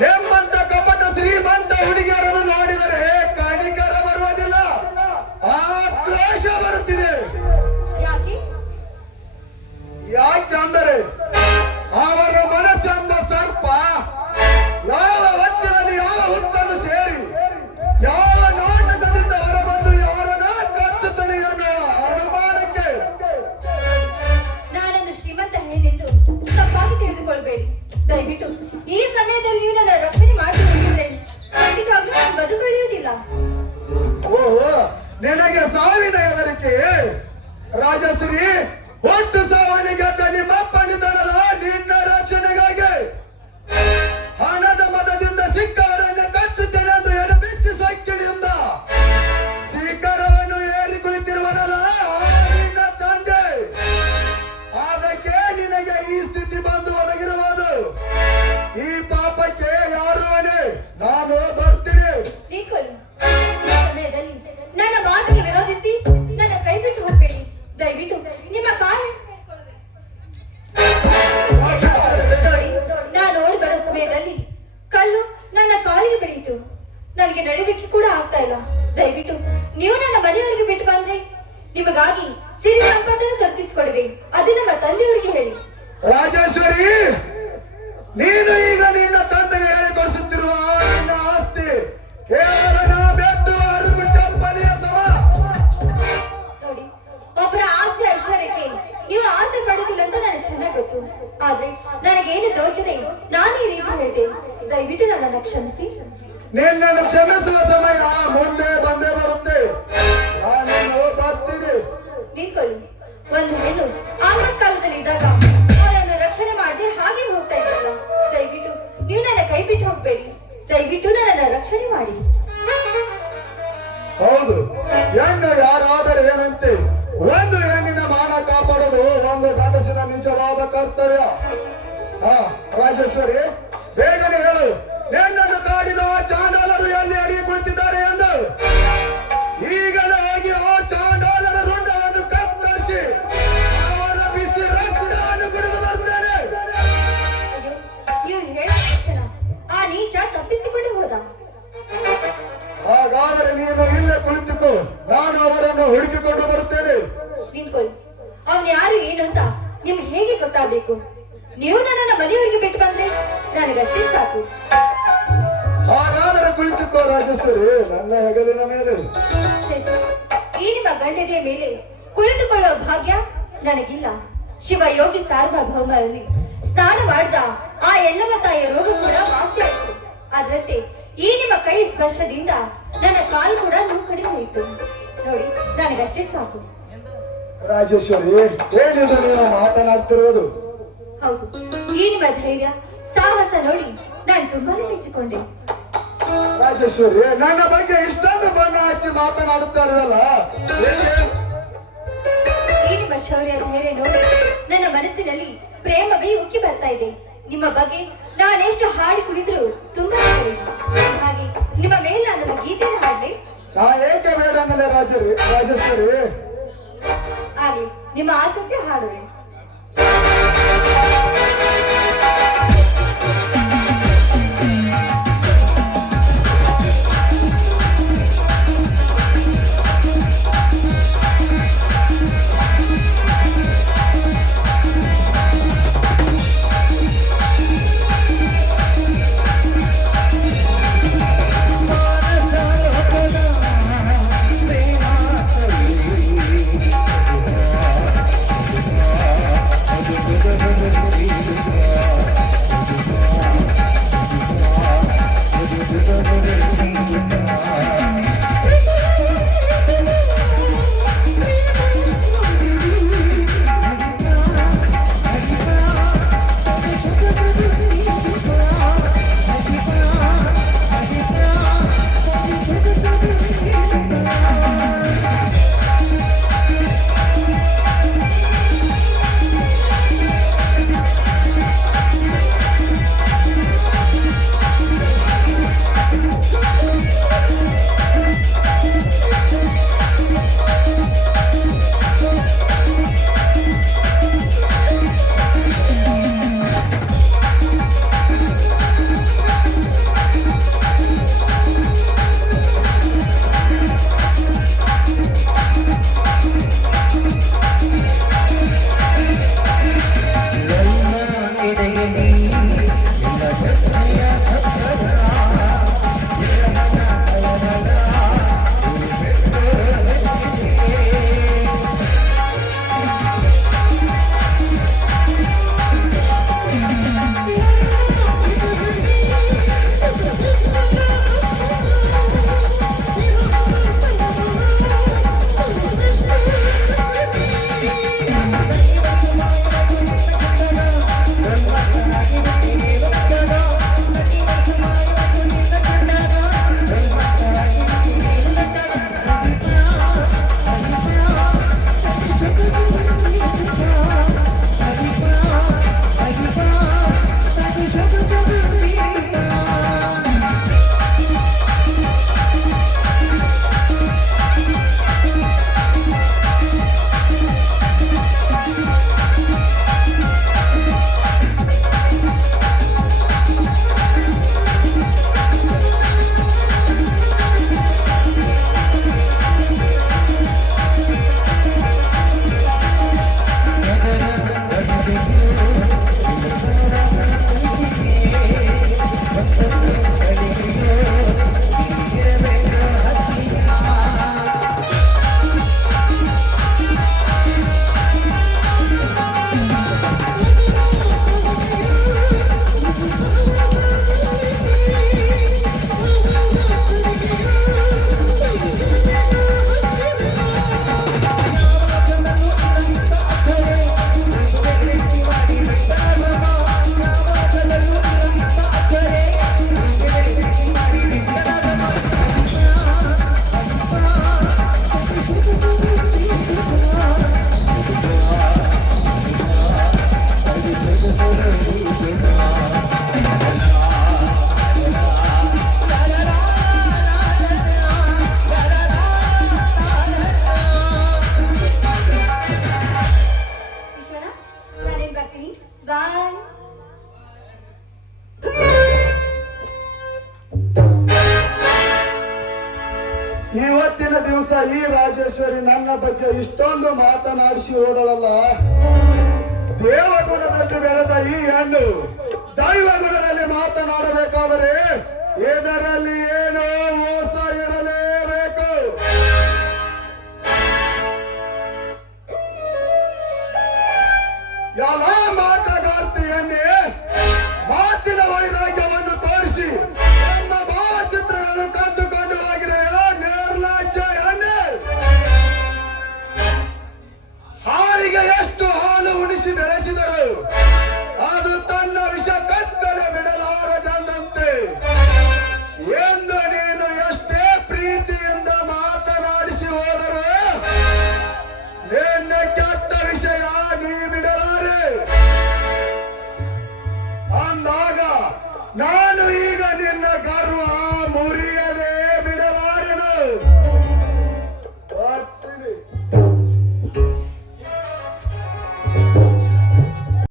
ನಿಮ್ಮಂತ ಕಪಟ ಶ್ರೀಮಂತ ಹುಡುಗಿಯರನ್ನು ನೋಡಿದರೆ ಕನಿಕರ ಬರುವುದಿಲ್ಲ, ಆಕ್ರೋಶ ಬರುತ್ತಿದೆ. ಯಾಕೆ? ಯಾಕೆಂದರೆ ಅವರ ಮನಸ್ಸೆಂಬ ಸರ್ಪ ಯಾವ ಹೊತ್ತಿನಲ್ಲಿ ಯಾವ ಹುತ್ತನ್ನು ಸೇರಿ ಯಾವ ನಾಟಕದಿಂದ ಹೊರಬಂದು ಯಾರನ್ನ ಕಚ್ಚುತ್ತದೆ ಅನ್ನೋ ಅನುಮಾನಕ್ಕೆ. ನಾನೊಂದು ಶ್ರೀಮಂತ ಹೆಣ್ಣೆಂದು ತಪ್ಪಾಗಿ ತಿಳಿದುಕೊಳ್ಬೇಡಿ. ದಯವಿಟ್ಟು ಈ ಸಮಯದಲ್ಲಿ ನೀವು ನನ್ನ ರಕ್ಷಣೆ ಮಾಡಿಕೊಂಡಿದ್ರೆ ಖಂಡಿತವಾಗ್ಲೂ ನಾನು ಬದುಕುಳಿಯುವುದಿಲ್ಲ. ಓಹೋ, ನಿನಗೆ ಸಾವಿನ ಹೆದರಿಕೆ? ರಾಜಶ್ರೀ, ಒಟ್ಟು ಸಾವಣಿಗೆ ನಿಮ್ಮಪ್ಪನಿದ್ದಾನಲ್ಲ, ನಿನ್ನ ರಕ್ಷಣೆಗಾಗಿ ಹಣದ ಮದದಿಂದ ಸಿಕ್ಕವರನ್ನ ಕಚ್ಚುತ್ತೇನೆ ಎಂದು ಎಡಬಿಚ್ಚಿ ಸೊಕ್ಕಿನಿಂದ ಶಿಖರವನ್ನು ಏರಿ ಕುಳಿತಿರುವನಲ್ಲ ನಿನ್ನ ತಂದೆ. ಅದಕ್ಕೆ ನಿನಗೆ ಈ ಸ್ಥಿತಿ ಬಂದು ಒದಗಿರುವುದು. ಈ ಪಾಪಕ್ಕೆ ಯಾರು ಅನೇ? ನಾನು ಬರ್ತೀನಿ. ನಿಖಿಲ್, ಈ ಸಮಯದಲ್ಲಿ ನನ್ನ ಮಾತಿಗೆ ವಿರೋಧಿಸಿ ನನ್ನ ಕೈ ಬಿಟ್ಟು ಹೋಗ್ಬೇಡಿ. ದಯವಿಟ್ಟು ನಿಮ್ಮ ಕಾಲು ನೋಡಿ, ನಾನು ಓಡಿ ಬರೋ ಸಮಯದಲ್ಲಿ ಕಲ್ಲು ನನ್ನ ಕಾಲಿಗೆ ಬೆಳೀತು. ನನಗೆ ನಡೆಯೋದಕ್ಕೆ ಕೂಡ ಆಗ್ತಾ ಇಲ್ಲ. ದಯವಿಟ್ಟು ನೀವು ನನ್ನ ಮನೆಯವರಿಗೆ ಬಿಟ್ಟು ಬಂದ್ರೆ ನಿಮಗಾಗಿ ಸಿರಿ ಸಂಪತ್ತನ್ನು ತಪ್ಪಿಸಿಕೊಡುವೆ. ಅದು ನಮ್ಮ ತಂದೆಯವರಿಗೆ ಹೇಳಿ. ರಾಜೇಶ್ವರಿ, ನೀನು ಈಗ ನಿನ್ನ ತಂದೆಗೆ ಹೇಳಿಕೊಡಿಸುತ್ತಿರುವ ನಿನ್ನ ಆಸ್ತಿ ಕೇವಲ ನಾ ಬೆಟ್ಟುವ ಅರುಗು ಚಪ್ಪಲಿಯ ಸಮ. ನೋಡಿ, ಒಬ್ಬರ ಆಸ್ತಿ ಐಶ್ವರ್ಯಕ್ಕೆ ನೀವು ಆಸೆ ಪಡುತ್ತಿಲ್ಲ ಅಂತ ನನಗೆ ಚೆನ್ನಾಗಿ ಗೊತ್ತು. ಆದ್ರೆ ನನಗೇನು ತೋಚದೆ ನಾನು ಈ ರೀತಿ ಹೇಳಿದೆ. ದಯವಿಟ್ಟು ನನ್ನನ್ನು ಕ್ಷಮಿಸಿ. ನಿನ್ನನ್ನು ಕ್ಷಮಿಸುವ ಸಮಯ ಮುಂದೆ ಬಂದೇ ಬರುತ್ತೆ. ನಾನು ಬರ್ತೀನಿ. ನಿಂತ್ಕೊಳ್ಳಿ. ಒಂದು ಹೆಣ್ಣು ಆಪತ್ಕಾಲದಲ್ಲಿ ಇದ್ದಾಗ ಅವಳನ್ನು ರಕ್ಷಣೆ ಮಾಡದೆ ಹಾಗೆ ಹೋಗ್ತಾ ಇದ್ದಲ್ಲ. ದಯವಿಟ್ಟು ನೀವು ನನ್ನ ಕೈ ಬಿಟ್ಟು ಹೋಗ್ಬೇಡಿ. ದಯವಿಟ್ಟು ನನ್ನನ್ನು ರಕ್ಷಣೆ ಮಾಡಿ. ಹೌದು, ಹೆಣ್ಣು ಯಾರಾದರೆ ಏನಂತೆ? ಒಂದು ಹೆಣ್ಣಿನ ಮಾನ ಕಾಪಾಡೋದು ಒಂದು ಗಂಡಸಿನ ನಿಜವಾದ ಕರ್ತವ್ಯ. ಹಾ, ರಾಜೇಶ್ವರಿ, ಬೇಗನೆ ಹೇಳು, ನಿನ್ನನ್ನು ಕಾಡಿದ ಆ ಚಾಂಡಾಲರು ಎಲ್ಲಿ ಅಡಿಗೆ ಕುಳಿತಿದ್ದಾರೆ ಎಂದು. ಈಗಲೇ ಹೋಗಿ ಆ ಚಾಂಡಾಲರ ರುಂಡವನ್ನು ಕತ್ತರಿಸಿ ಅವರ ಬಿಸಿ ರಕ್ತವನ್ನು ಕುಡಿದು ಬರ್ತೇನೆ. ಅಯ್ಯೋ, ನೀವು ಹೇಳಿದ ತಕ್ಷಣ ಆ ನೀಚ ತಪ್ಪಿಸಿಕೊಂಡು ಹೋದ. ಹಾಗಾದರೆ ನೀನು ಇಲ್ಲೇ ಕುಳಿತುಕೋ, ನಾನು ಅವರನ್ನು ಹುಡುಕಿಕೊಂಡು ಬರುತ್ತೇನೆ. ನಿಂತ್ಕೊಳ್ಳಿ. ಅವನು ಯಾರು ಏನು ಅಂತ ನಿಮ್ಗೆ ಹೇಗೆ ಗೊತ್ತಾಗಬೇಕು? ನೀವು ನನ್ನನ್ನು ಮನೆಯವರಿಗೆ ಬಿಟ್ಟು ಬಂದ್ರೆ ನನಗಷ್ಟೇ ಸಾಕು. ಹಾಗಾದರೆ ಕುಳಿತುಕೋ ರಾಜೇಶ್ವರಿ, ನನ್ನ ಹೆಗಲಿನ ಮೇಲೆ. ಛೇ, ಛೇ. ಈ ನಿಮ್ಮ ಗಂಡದೆಯ ಮೇಲೆ ಕುಳಿತುಕೊಳ್ಳುವ ಭಾಗ್ಯ ನನಗಿಲ್ಲ. ಶಿವಯೋಗಿ ಸಾರ್ವಭೌಮರಲ್ಲಿ ಸ್ನಾನ ಮಾಡಿದ ಆ ಎಲ್ಲವ ತಾಯಿಯ ರೋಗ ಕೂಡ ವಾಸಿಯಾಯಿತು. ಅದರಂತೆ ಈ ನಿಮ್ಮ ಕೈ ಸ್ಪರ್ಶದಿಂದ ನನ್ನ ಕಾಲು ಕೂಡ ನೋವು ಕಡಿಮೆ ಆಯಿತು. ನೋಡಿ, ನನಗಷ್ಟೇ ಸಾಕು. ರಾಜೇಶ್ವರಿ, ಏನಿದು ನೀವು ಮಾತನಾಡ್ತಿರೋದು? ಹೌದು, ಈ ನಿಮ್ಮ ಧೈರ್ಯ ಸಾಹಸ ನೋಡಿ ನಾನು ತುಂಬಾನೇ ಮೆಚ್ಚಿಕೊಂಡೆ. ರಾಜೇಶ್ವರಿ, ನನ್ನ ಬಗ್ಗೆ ಇಷ್ಟೊಂದು ಬಣ್ಣ ಹಚ್ಚಿ ಮಾತನಾಡುತ್ತಾರಲ್ಲ, ಈ ನಿಮ್ಮ ಶೌರ್ಯ ಧೈರ್ಯ ನೋಡಿ ನನ್ನ ಮನಸ್ಸಿನಲ್ಲಿ ಪ್ರೇಮವೇ ಉಕ್ಕಿ ಬರ್ತಾ ಇದೆ. ನಿಮ್ಮ ಬಗ್ಗೆ ನಾನೆಷ್ಟು ಹಾಡಿ ಕುಳಿದ್ರು ತುಂಬಾ ಹಾಗೆ ನಿಮ್ಮ ಮೇಲೆ ನಾನು ಗೀತೆಯನ್ನು ಹಾಡ್ಲಿ. ನಾ ಏಕೆ ಬೇಡಂಗಲೇ ರಾಜೇಶ್ವರಿ? ಹಾಗೆ ನಿಮ್ಮ ಆಸಕ್ತಿ ಹಾಡುವೆ. ಇವತ್ತಿನ ದಿವಸ ಈ ರಾಜೇಶ್ವರಿ ನನ್ನ ಬಗ್ಗೆ ಇಷ್ಟೊಂದು ಮಾತನಾಡಿಸಿ ಹೋದಳಲ್ಲ. ದೇವಗುಣದಲ್ಲಿ ಬೆಳೆದ ಈ ಹೆಣ್ಣು ದೈವ ಗುಣದಲ್ಲಿ ಮಾತನಾಡಬೇಕಾದರೆ ಇದರಲ್ಲಿ ಏನೋ ಮೋಸ ಇರಲೇಬೇಕು. ಎಲ್ಲ ಮಾಟಗಾರ್ತಿಯನ್ನೇ ಮಾತಿನ ವೈರಾಗ್ಯವನ್ನು ತೋರಿಸಿ ನಮ್ಮ ಭಾವಚಿತ್ರಗಳನ್ನು ಕದ್ದುಕೊಂಡು ಹೋಗಿರುವ ನಿರ್ಲಜ್ಜ ಹೆಣ್ಣೆ. ಹಾವಿಗೆ ಎಷ್ಟು ಹಾಲು ಉಣಿಸಿ ಬೆಳೆಸಿದರು ಅದು ತನ್ನ ವಿಷ ಕತ್ತಲೆ ಬಿಡಲಾರದಂತೆ ಎಂದು ನೀನು ಎಷ್ಟೇ ಪ್ರೀತಿಯಿಂದ ಮಾತನಾಡಿಸಿ ಹೋದರು ನಿನ್ನ ಕೆಟ್ಟ ವಿಷಯ ನೀ ಬಿಡಲಾರೆ. ಅಂದಾಗ ನಾ